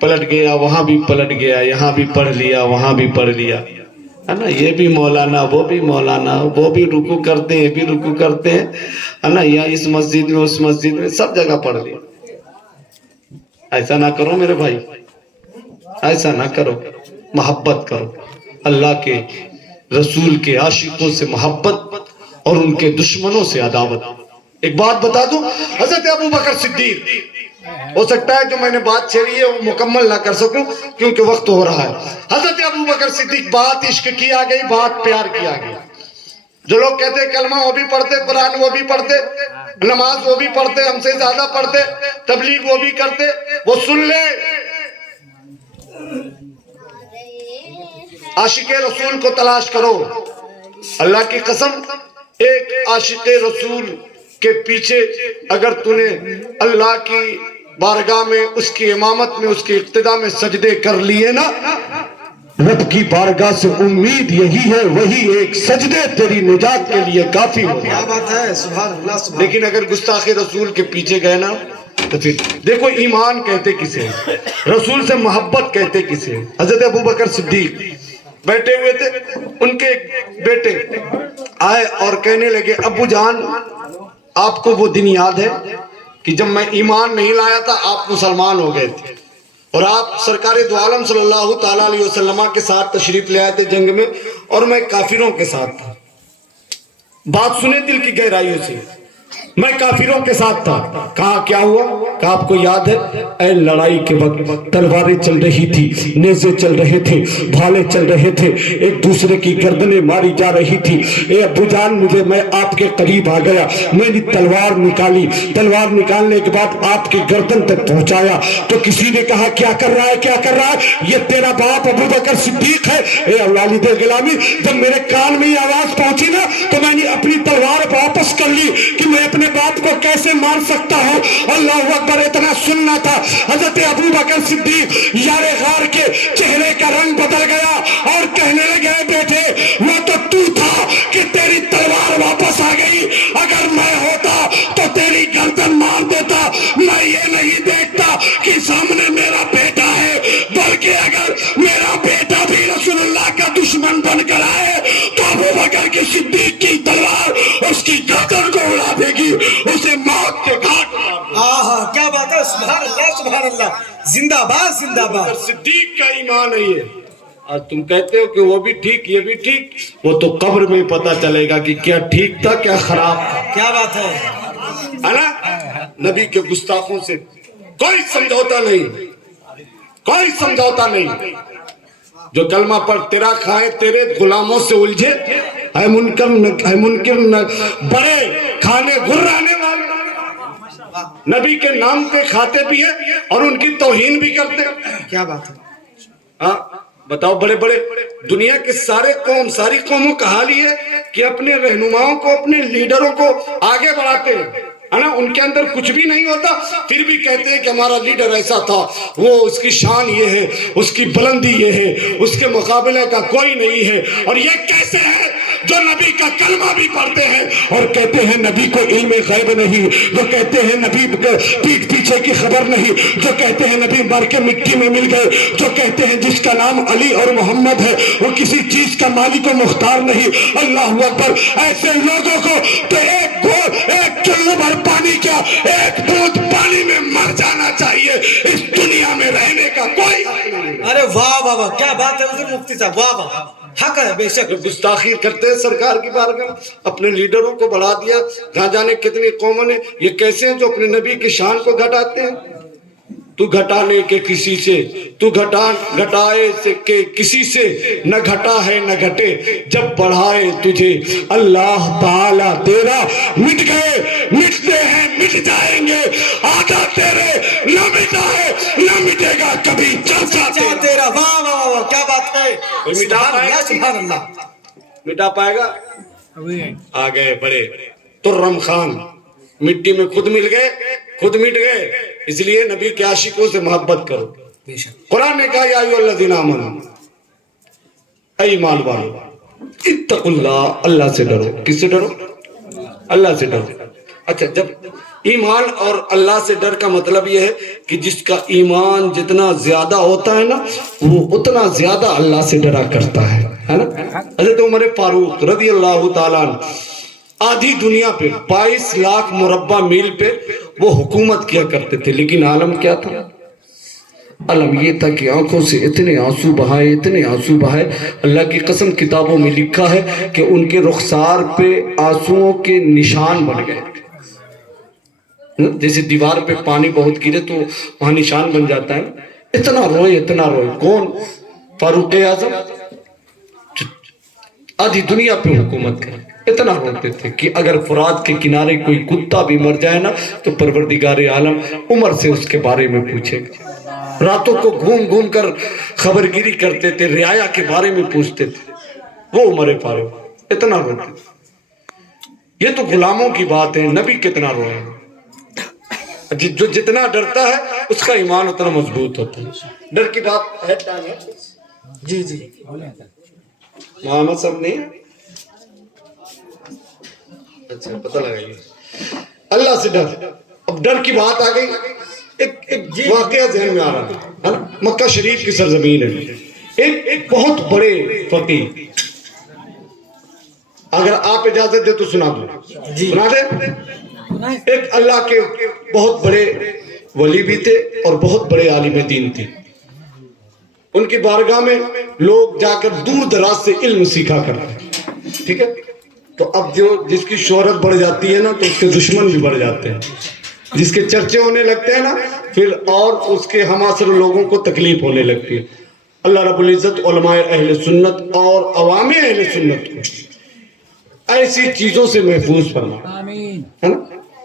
پلٹ گیا، وہاں بھی پلٹ گیا، یہاں بھی پڑھ لیا، وہاں بھی پڑھ لیا، ہے نا، یہ بھی مولانا، وہ بھی مولانا، وہ بھی رکوع کرتے ہیں، یہ بھی رکوع کرتے ہیں، ہے نا، یا اس مسجد میں اس مسجد میں سب جگہ پڑھ لیا۔ ایسا نہ کرو میرے بھائی، ایسا نہ کرو، محبت کرو، اللہ کے رسول کے عاشقوں سے محبت اور ان کے دشمنوں سے عداوت۔ ایک بات بتا دوں، حضرت ابو بکر صدیق، ہو سکتا ہے جو میں نے بات چھیڑی ہے وہ مکمل نہ کر سکوں کیونکہ وقت ہو رہا ہے۔ حضرت ابو بکر صدیق، بات عشق کی آ گئی، بات پیار کی آ گئی۔ جو لوگ کہتے کلمہ وہ بھی پڑھتے، قرآن وہ بھی پڑھتے، نماز وہ بھی پڑھتے، ہم سے زیادہ پڑھتے، تبلیغ وہ بھی کرتے، وہ سن لے، عاشق رسول کو تلاش کرو۔ اللہ کی قسم، ایک عاشق رسول کے پیچھے اگر تو نے اللہ کی بارگاہ میں، اس کی امامت میں، اس کی اقتداء میں سجدے کر لیے نا، رب کی بارگاہ سے امید یہی ہے، وہی ایک سجدے تیری نجات کے لیے کافی ہو۔ کیا بات ہے، سبحان اللہ، سبحان۔ لیکن اگر گستاخ رسول کے پیچھے گئے نا تو پھر دیکھو ایمان کہتے کسے، رسول سے محبت کہتے کسے۔ حضرت ابو بکر صدیق بیٹھے ہوئے تھے، ان کے ایک بیٹے آئے اور کہنے لگے ابو جان، آپ کو وہ دن یاد ہے کہ جب میں ایمان نہیں لایا تھا آپ مسلمان ہو گئے تھے، اور آپ سرکار دو عالم صلی اللہ تعالیٰ علیہ وسلم کے ساتھ تشریف لے آئے تھے جنگ میں، اور میں کافروں کے ساتھ تھا۔ بات سنے دل کی گہرائیوں سے، میں کافروں کے ساتھ تھا۔ کہا کیا ہوا؟ کہا آپ کو یاد ہے اے لڑائی کے وقت تلواریں چل رہی تھی، نیزے چل رہے تھے، بھالے چل رہے تھے، ایک دوسرے کی گردنیں ماری جا رہی تھی۔ اے ابو جان، میں آپ کے قریب آ گیا، میں نے تلوار نکالی، تلوار نکالنے کے بعد آپ کی گردن تک پہنچایا تو کسی نے کہا کیا کر رہا ہے، کیا کر رہا ہے؟ یہ تیرا باپ ابو بکر صدیق ہے۔ اے والد غلامی، جب میرے کان میں یہ آواز پہنچی نا تو میں نے اپنی تلوار واپس کر لی کہ میں اپنے باپ کو کیسے مار سکتا ہوں۔ اللہ اکبر، اتنا سننا تھا۔ حضرت ابو بکر صدیق یار غار کے چہرے کا رنگ بدل گیا اور کہنے لگے بیٹے، وہ تو تھا کہ تیری تلوار واپس آ گئی، اگر میں ہوتا تو بن کر آئے تو ابو بکر کی صدیق کی تلوار اس کی گردن کو اڑا دے گی, اسے موت کے گھاٹ آہا کیا بات ہے, سبحان اللہ سبحان اللہ, زندہ باد زندہ باد. صدیق کا ایمان ہے یہ. آج تم کہتے ہو کہ وہ بھی ٹھیک یہ بھی ٹھیک, وہ تو قبر میں پتا چلے گا کہ کیا ٹھیک تھا کیا خراب تھا. کیا بات ہے, ہے نا. نبی کے گستاخوں سے کوئی سمجھوتا نہیں, کوئی سمجھوتا نہیں. جو کلمہ پر تیرا کھائے تیرے غلاموں سے الجھے, اے منکر بڑے کھانے گھرانے والے, نبی کے نام پہ کھاتے بھی ہیں اور ان کی توہین بھی کرتے ہیں. کیا بات ہے. ہاں بتاؤ, بڑے بڑے دنیا کے ساری قوموں کا حال یہ ہے کہ اپنے رہنماؤں کو, اپنے لیڈروں کو آگے بڑھاتے ہیں, ہے نا. ان کے اندر کچھ بھی نہیں ہوتا, پھر بھی کہتے ہیں کہ ہمارا لیڈر ایسا تھا, وہ اس کی شان یہ ہے, اس کی بلندی یہ ہے, اس کے مقابلے کا کوئی نہیں ہے. اور یہ کیسے ہے جو نبی کا کلمہ بھی پڑھتے ہیں اور کہتے ہیں نبی کو علم غیب نہیں, جو کہتے ہیں نبی پیٹھ پیچھے کی خبر نہیں, جو کہتے ہیں نبی مر کے مٹی میں مل گئے, جو کہتے ہیں جس کا نام علی اور محمد ہے وہ کسی چیز کا مالک و مختار نہیں. اللہ اکبر. ایسے لوگوں کو تو ایک چلو بھر پانی کیا, ایک بوند پانی میں مر جانا چاہیے, اس دنیا میں رہنے کا کوئی حق نہیں. ارے واہ واہ واہ, کیا بات ہے حضور مفتی صاحب, واہ واہ, حق ہے بے شک. گستاخی کرتے ہیں سرکار کی بارگاہ میں, اپنے لیڈروں کو بڑھا دیا. کہاں جانے کتنی قوموں نے, یہ کیسے ہیں جو اپنے نبی کی شان کو گھٹاتے ہیں. تو گھٹانے کے کسی سے, تو گھٹائے سے کہ کسی سے نہ گھٹا ہے نہ گھٹے, جب بڑھائے تجھے اللہ تعالیٰ تیرا, مٹ گئے مٹتے ہیں مٹ جائیں گے, آدھا تیرے نہ مٹا ہے نہ مٹے گا کبھی چرچا تیرا. واہ واہ واہ, کیا بات ہے, سبحان اللہ سبحان اللہ. مٹا پائے گا. آ گئے بڑے ترم خان, مٹی میں خود مل گئے, خود مٹ گئے. اس لیے نبی کے عاشقوں سے محبت کرو. قرآن نے کہا یا ایھا الذین آمنوا, اے ایمان والو, اتقوا اللہ, اللہ سے ڈرو. کس سے ڈرو؟ اللہ سے ڈرو. اچھا, جب ایمان اور اللہ سے ڈر کا مطلب یہ ہے کہ جس کا ایمان جتنا زیادہ ہوتا ہے نا وہ اتنا زیادہ اللہ سے ڈرا کرتا ہے نا. حضرت عمر فاروق رضی اللہ تعالیٰ عنہ آدھی دنیا پہ 22 لاکھ مربع میل پہ وہ حکومت کیا کرتے تھے, لیکن عالم کیا تھا؟ عالم یہ تھا کہ آنکھوں سے اتنے آنسو بہائے, اللہ کی قسم کتابوں میں لکھا ہے کہ ان کے رخسار پہ آنسوؤں کے نشان بن گئے. جیسے دیوار پہ پانی بہت گرے تو وہاں نشان بن جاتا ہے. اتنا روئے. کون؟ فاروق اعظم آدھی دنیا پہ حکومت کرے. اتنا روتے تھے کہ اگر فرات کے کنارے کوئی کتا بھی مر جائے نا تو پروردگار عالم عمر سے اس کے بارے میں پوچھے گا. راتوں کو گھوم کر خبرگیری کرتے تھے, رعایا کے بارے میں پوچھتے تھے. وہ عمر فاروق اتنا روتے تھے. یہ تو غلاموں کی بات ہے, نبی کتنا روئے. جو جتنا ڈرتا ہے اس کا ایمان اتنا مضبوط ہوتا ہے. ڈر کی بات ہے جی محمد صاحب نہیں, اچھا پتہ لگائیے. اللہ سے ڈر. اب ڈر کی بات آ گئی, ایک واقعہ ذہن میں آ رہا ہے نا. مکہ شریف کی سرزمین ہے, ایک بہت بڑے فقیر, اگر آپ اجازت دے تو سنا دو. سنا دے. ایک اللہ کے بہت بڑے ولی بھی تھے اور بہت بڑے عالم دین تھے. ان کی بارگاہ میں لوگ جا کر دور دراز سے علم سیکھا کرتے. ٹھیک ہے, تو اب جس کی شہرت بڑھ جاتی ہے نا تو اس کے دشمن بھی بڑھ جاتے ہیں. جس کے چرچے ہونے لگتے ہیں نا پھر اور اس کے ہماثر لوگوں کو تکلیف ہونے لگتی ہے. اللہ رب العزت علماء اہل سنت اور عوام اہل سنت کو ایسی چیزوں سے محفوظ فرما, ہے نا.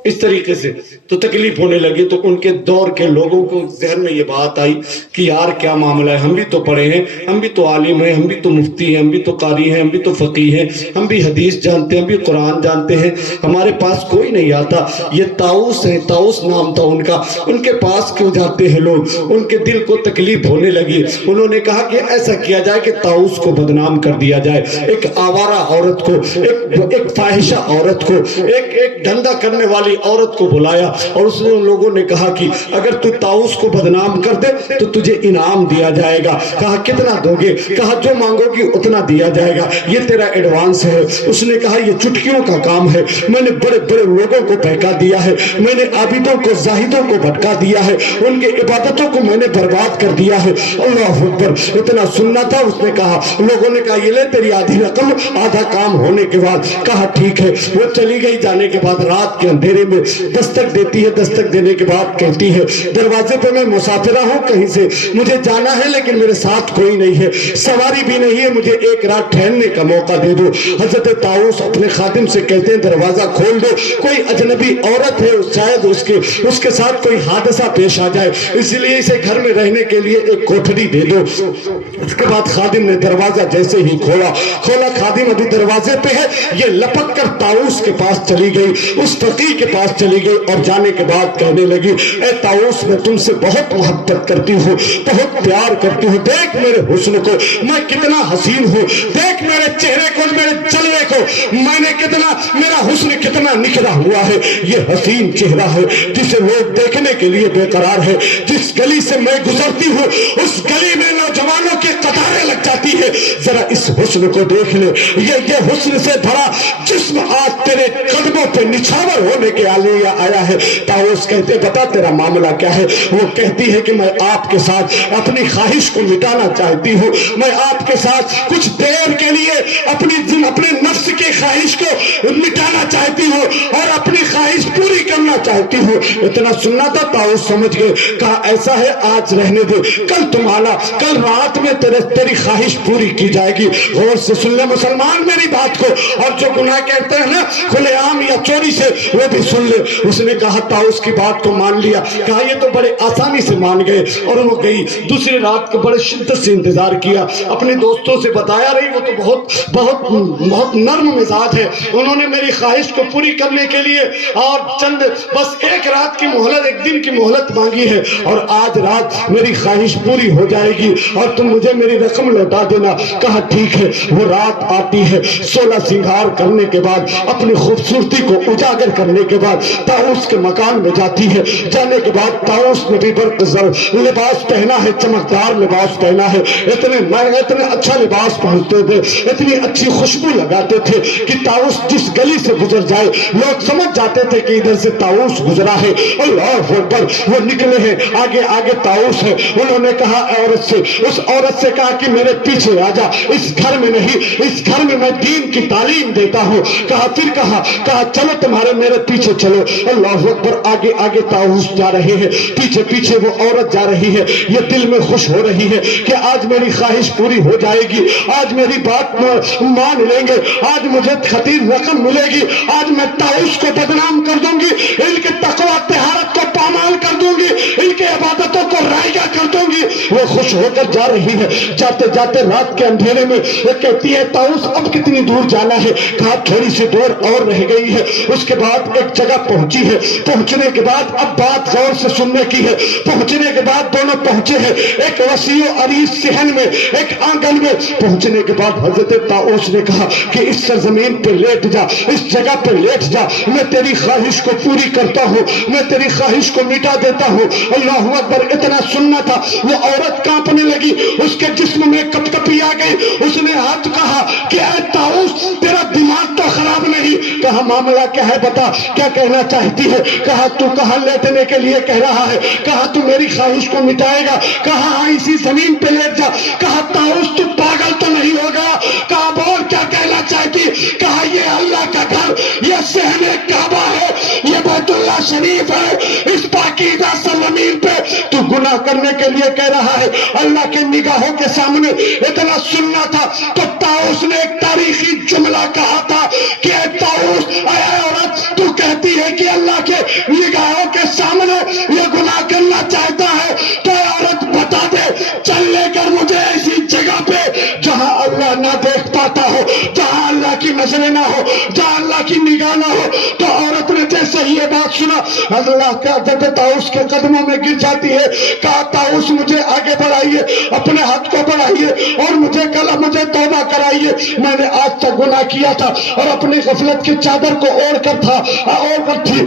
اس طریقے سے تو تکلیف ہونے لگی تو ان کے دور کے لوگوں کو ذہن میں یہ بات آئی کہ یار کیا معاملہ ہے, ہم بھی تو پڑھے ہیں, ہم بھی تو عالم ہیں, ہم بھی تو مفتی ہیں, ہم بھی تو قاری ہیں, ہم بھی تو فقیہ ہیں, ہم بھی حدیث جانتے ہیں, ہم بھی قرآن جانتے ہیں, ہمارے پاس کوئی نہیں آتا. یہ طاؤس ہیں, طاؤس نام تھا ان کا, ان کے پاس کیوں جاتے ہیں لوگ. ان کے دل کو تکلیف ہونے لگی. انہوں نے کہا کہ ایسا کیا جائے کہ طاؤس کو بدنام کر دیا جائے, ایک آوارہ عورت کو, ایک فاحشہ عورت کو, ایک دھندا کرنے والی والی عورت کو بلایا اور اس نے ان لوگوں نے کہا کہ اگر تو طاؤس کو بدنام کر دے تو تجھے انعام دیا جائے گا. کہا کتنا دو گے؟ کہا جو مانگو گی اتنا دیا جائے گا, یہ تیرا ایڈوانس ہے. اس نے کہا یہ چٹکیوں کا کام ہے, میں نے بڑے بڑے لوگوں کو بہکا دیا ہے, میں نے عابدوں کو زاہدوں کو بھٹکا دیا ہے, ان کے عبادتوں کو میں نے برباد کر دیا ہے. اللہ اکبر. اتنا سننا تھا. اس نے کہا, لوگوں نے کہا یہ لے تیری آدھی رقم, آدھا کام ہونے کے بعد. کہا ٹھیک ہے. وہ چلی گئی. جانے کے بعد رات کے اندھیرے میں دستک دیتی ہے. دستک دینے کے بعد کہتی ہے دروازے پہ میں مسافرہ ہوں, کہیں سے مجھے جانا ہے لیکن میرے ساتھ کوئی نہیں ہے, سواری بھی نہیں ہے, مجھے ایک رات ٹھہرنے کا موقع دے دو. حضرت طاؤس اپنے خادم سے کہتے ہیں دروازہ کھول دو, کوئی اجنبی عورت ہے, شاید اس کے ساتھ کوئی حادثہ پیش آ جائے, اس لیے اسے گھر میں رہنے کے لیے ایک کوٹھڑی دے دو. اس کے بعد خادم نے دروازہ جیسے ہی کھولا, خادم ابھی دروازے پہ ہے, یہ لپک کر طاؤس کے پاس چلی گئی, اس فقیہ کے پاس چلی گئی اور جانے کے بعد کہنے لگی اے طاؤس میں تم سے بہت محبت کرتی ہوں, بہت پیار کرتی ہوں, دیکھ میرے حسن کو, میں کتنا حسین ہوں, دیکھ میرے چہرے کو, میرے جلوے کو, میں نے کتنا, میرا حسن کتنا نکھرا ہوا ہے. یہ حسین چہرہ ہے جسے لوگ دیکھنے کے لیے بے قرار ہے. جس گلی سے میں گزرتی ہوں اس گلی میں نوجوانوں کی قطاریں لگ جاتی ہے. ذرا اس حسن کو دیکھ لے, یہ حسن سے بھرا جسم آج تیرے قدموں پہ نچھاور ہونے کے لیے آیا ہے. طاؤس کہتے بتا تیرا معاملہ کیا ہے؟ وہ کہتی ہے کہ میں آپ کے ساتھ اپنی خواہش کو مٹانا چاہتی ہوں, میں آپ کے ساتھ کچھ دیر کے لیے اپنے نفس کی خواہش کو مٹانا چاہتی ہوں اور اپنی خواہش پوری کرنا چاہتی ہوں. اتنا سننا تھا. طاؤس سمجھ گئے. کہا ایسا ہے آج رہنے دے, کل تم آنا, کل رات میں تیری خواہش پوری کی جائے گی. غور سے سن لے مسلمان میری بات کو, اور جو گناہ کہتے ہیں نا کھلے عام یا چوری سے, وہ بھی سن لے. اس نے کہا طاؤس کی بات کو مان لیا. کہا یہ تو بڑے آسانی سے مان گئے, اور وہ گئی. دوسری رات کو بڑے شدت سے انتظار کیا, اپنے دوستوں سے بتایا رہی وہ تو بہت نرم مزاج ہے, انہوں نے میری خواہش کو پوری کرنے کے لیے اور بس ایک رات کی مہلت, ایک دن کی مہلت مانگی ہے, اور آج رات میری خواہش پوری ہو جائے گی اور تم مجھے میری رقم لوٹا دینا. کہا ٹھیک ہے. وہ رات آتی ہے, 16 سنگھار کرنے کے بعد, اپنی خوبصورتی کو اجاگر کرنے کے بعد طاؤس کے مکان میں جاتی ہے. جانے کے بعد طاؤس نے بھی لباس پہنا ہے, چمکدار لباس پہنا ہے, اتنے اچھا لباس پہنتے تھے, اتنی اچھی خوشبو لگاتے تھے کہ طاؤس جس گلی سے گزر جائے لوگ سمجھ جاتے تھے کہ ادھر سے طاؤس گزرا ہے. اللہ اکبر. وہ نکلے ہیں, آگے طاؤس ہے. انہوں نے کہا اس عورت سے کہا کہ میرے پیچھے آ جا, اس گھر میں نہیں, اس گھر میں دین کی تعلیم دیتا ہوں. پھر کہا چلو تمہارے میرے پیچھے چلو. اللہ اکبر. آگے طاؤس جا رہے ہیں, پیچھے وہ عورت جا رہی ہے. یہ دل میں خوش ہو رہی ہے کہ آج میری خواہش پوری ہو جائے گی, آج میری بات مان لیں گے, آج مجھے خطیر رقم ملے گی, آج میں طاؤس کو بدنام کر دوں گی, ان کے تقویٰ طہارت کو پامال کر دوں گی, ان کے عبادتوں کو رائگاں کر دوں گی. وہ خوش ہو کر جا رہی ہے. جاتے جاتے رات کے اندھیرے میں وہ کہتی ہے طاؤس اب کتنی دور جانا ہے؟ کہا تھوڑی سی دور اور رہ گئی ہے. اس کے بعد ایک جگہ پہنچی ہے. پہنچنے کے بعد اب بات غور سے سننے کی ہے. پہنچنے کے بعد دونوں پہنچے ہیں ایک وسیع و عریض صحن میں, ایک آنگن میں. پہنچنے کے بعد حضرت طاؤس نے کہا کہ اس سرزمین پہ لیٹ جا, اس جگہ پہ لیٹ جا, میں تیری خواہش کو پوری کرتا ہوں, میں تیری خواہش کو مٹا دیتا ہوں. اللہ اکبر. اتنا سننا تھا. وہ عورت کانپنے لگی, اس کے جسم میں کپ کپی آ گئی. اس نے ہاتھ کہا کہ اے طاؤس تیرا دماغ تو خراب نہیں؟ کہا معاملہ کیا ہے, بتا کیا کہنا چاہتی ہے؟ کہا تو کہاں لیٹنے کے لیے کہہ رہا ہے؟ کہا تو میری خواہش کو مٹائے گا؟ کہا ہاں اسی زمین پہ لیٹ جا. کہا طاؤس تو پاگل تو نہیں ہوگا؟ کہا بول کیا کہنا چاہتی؟ کہا یہ اللہ کا گھر, یہ صحن کعبہ ہے, یہ بیت اللہ شریف ہے, اس پاکیزہ سرزمین پہ تو گناہ کرنے کے لیے کہہ رہا ہے اللہ کے نگاہوں کے سامنے. اتنا سننا تھا تو طاؤس نے ایک تاریخی جملہ کہا تھا کہ اے طاؤس, اے عورت, تو کہتی ہے کہ اللہ کے نگاہوں کے سامنے یہ گناہ کرنا چاہتا ہے, تو اے عورت بتا دے, چل لے کر مجھے ایسی جگہ پہ جہاں اللہ نہ دیکھ پاتا ہو, جہاں اللہ اللہ کی نظریں نہ ہو, جہاں اللہ کی نگاہ نہ ہو, تو عورت نے جیسے ہی یہ بات سنا اللہ کے حضرت طاؤس کے قدموں میں گر جاتی ہے. کہا طاؤس مجھے آگے بڑھائیے, اپنے ہاتھ کو بڑھائیے اور مجھے توبہ کرائیے. میں نے آج تک گناہ کیا تھا اور اپنی غفلت کی چادر کو اوڑھ کر تھی.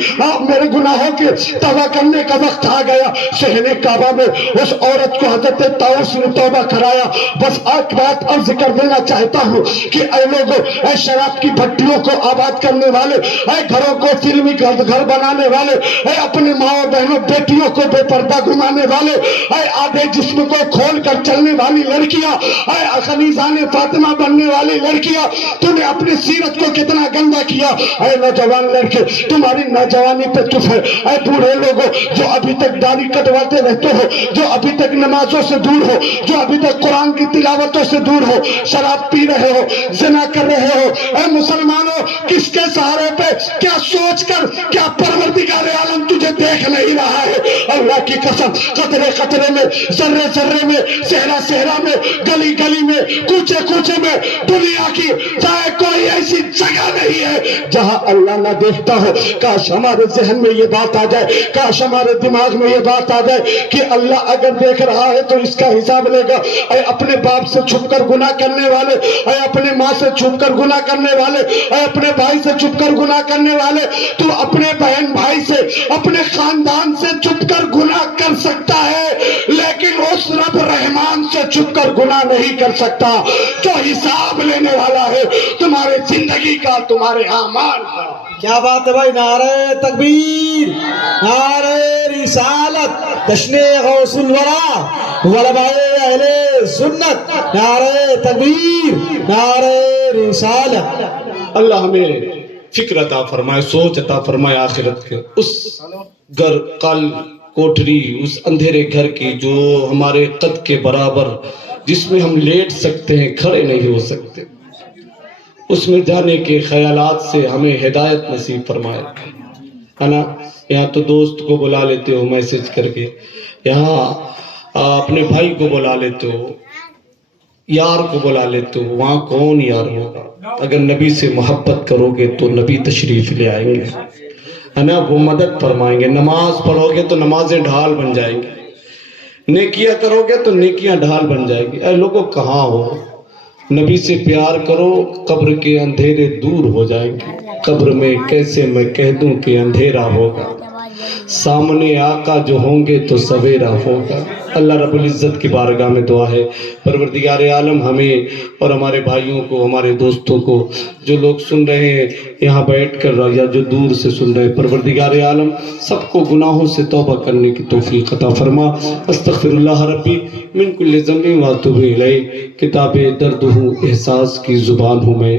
میرے گناہوں کے توبہ کرنے کا وقت آ گیا. شہر کعبہ میں اس عورت کو حضرت طاؤس نے توبہ کرایا. بس ایک بات عرض کر دینا چاہتا ہوں کہ اے لوگوں, اے شراب کی بھٹیوں کو آباد کرنے والے, اے گھروں کو فلمی گھر بنانے والے, اے اپنے ماں بہنوں بیٹیوں کو بے پردہ گھمانے والے, اے آدھے جسم کو کھول کر چلنے والی لڑکیاں, اے خنیزان فاطمہ بننے والی لڑکیاں, تم نے اپنی سیرت کو کتنا گندا کیا. اے نوجوان لڑکے, تمہاری نوجوانی پہ چپ ہے. اے بوڑھے لوگوں جو ابھی تک داڑھی کٹواتے رہتے ہو, جو ابھی تک نمازوں سے دور ہو, جو ابھی تک قرآن کی تلاوتوں سے دور ہو, شراب پی رہے ہو, زنا کر رہے ہو, اے مسلمانوں کس کے سہارے پہ کیا سوچ کر کیا پروردگار عالم تجھے دیکھ نہیں رہا ہے. اللہ کی قسم, قطرے قطرے میں, ذرے ذرے میں, صحرا صحرا میں, گلی گلی میں, کوچے کوچے میں, دنیا کی چاہے کوئی ایسی جگہ نہیں ہے جہاں اللہ نہ دیکھتا ہو. کاش ہمارے ذہن میں یہ بات آ جائے, کاش ہمارے دماغ میں یہ بات آ جائے کہ اللہ اگر دیکھ رہا ہے تو اس کا حساب لے گا. اے اپنے باپ سے چھپ کر گناہ کرنے والے, اے اپنے ماں سے چھپ کر گناہ کرنے والے, اے اپنے بھائی سے چھپ کر گناہ کرنے والے, تو اپنے بہن بھائی سے, اپنے خاندان سے چھپ کر گناہ کر سکتا ہے, لیکن اس رب رحمان سے چھپ کر گناہ نہیں کر سکتا جو حساب لینے والا ہے تمہارے زندگی کا, تمہارے اعمال کا. کیا بات ہے بھائی, نعرہ تکبیر, نعرہ رسالت, جشن غوث الورا, علماء اہل سنت, نعرہ تکبیر, نعرہ رسالت. اللہ ہمیں فکر عطا فرمائے, سوچ عطا فرمائے آخرت کے. اس گھر قل کوٹری, اس اندھیرے گھر کی جو ہمارے قد کے برابر, جس میں ہم لیٹ سکتے ہیں, کھڑے نہیں ہو سکتے, اس میں جانے کے خیالات سے ہمیں ہدایت نصیب فرمائے. ہے نا, یہاں تو دوست کو بلا لیتے ہو میسج کر کے, یہاں اپنے بھائی کو بلا لیتے ہو, یار کو بلا لیتے ہو, وہاں کون یار ہوگا؟ اگر نبی سے محبت کرو گے تو نبی تشریف لے آئیں گے, ہے نا, وہ مدد فرمائیں گے. نماز پڑھو گے تو نمازیں ڈھال بن جائیں گی, نیکیاں کرو گے تو نیکیاں ڈھال بن جائیں گی. اے لوگوں کہاں ہو, نبی سے پیار کرو, قبر کے اندھیرے دور ہو جائیں گے. قبر میں کیسے میں کہہ دوں کہ اندھیرا ہوگا, سامنے آقا جو ہوں گے تو سویرا ہوگا. اللہ رب العزت کی بارگاہ میں دعا ہے, پروردگار عالم ہمیں اور ہمارے بھائیوں کو, ہمارے دوستوں کو, جو لوگ سن رہے ہیں یہاں بیٹھ کر یا جو دور سے سن رہے ہیں, پروردگار عالم سب کو گناہوں سے توبہ کرنے کی توفیق عطا فرما. استغفر اللہ ربی من کل ذنب واتوب الیہ. کتاب درد ہوں, احساس کی زبان ہوں میں,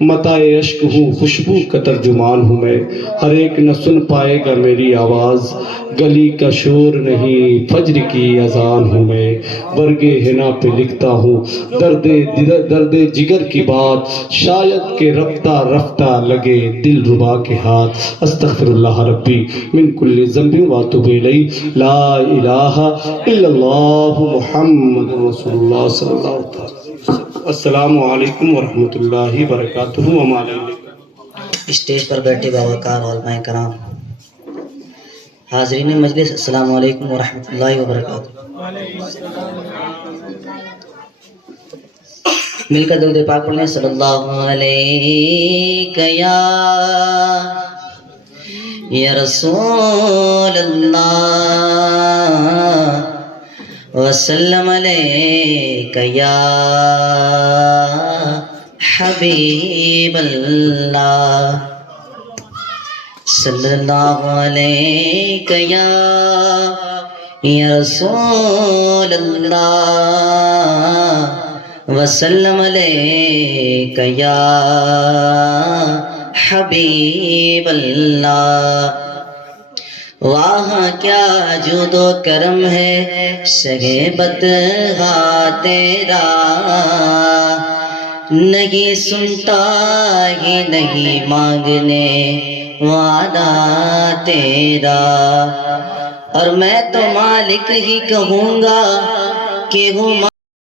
متاع اشک ہوں, خوشبو کا ترجمان ہوں میں. ہر ایک نہ سن پائے گا میری آواز, گلی کا شور نہیں فجر کی اذان ہوں میں. برگ حنا پہ لکھتا ہوں درد جگر کی بات, شاید کہ رفتہ رفتہ لگے دل ربا کے ہاتھ. استغفر اللہ ربی من کل ذنب واتوب الیہ. لا الہ الا اللہ محمد رسول اللہ صلی اللہ علیہ وسلم. السلام علیکم ورحمۃ اللہ وبرکاتہ. اسٹیج پر بیٹھے باوقار علماء کرام, حاضرین مجلس, السلام علیکم ورحمۃ اللہ وبرکاتہ. مل کر درود پاک پڑھیں. صلی اللہ علیہ یا رسول اللہ وسلم علیک یا حبیب اللہ. صلی اللہ علیک یا رسول اللہ وسلم علیک یا حبیب اللہ. وہاں کیا جود و کرم ہے شہ بدغا تیرا, نہیں سنتا ہی نہیں مانگنے وعدہ تیرا. اور میں تو مالک ہی کہوں گا کہ ہوں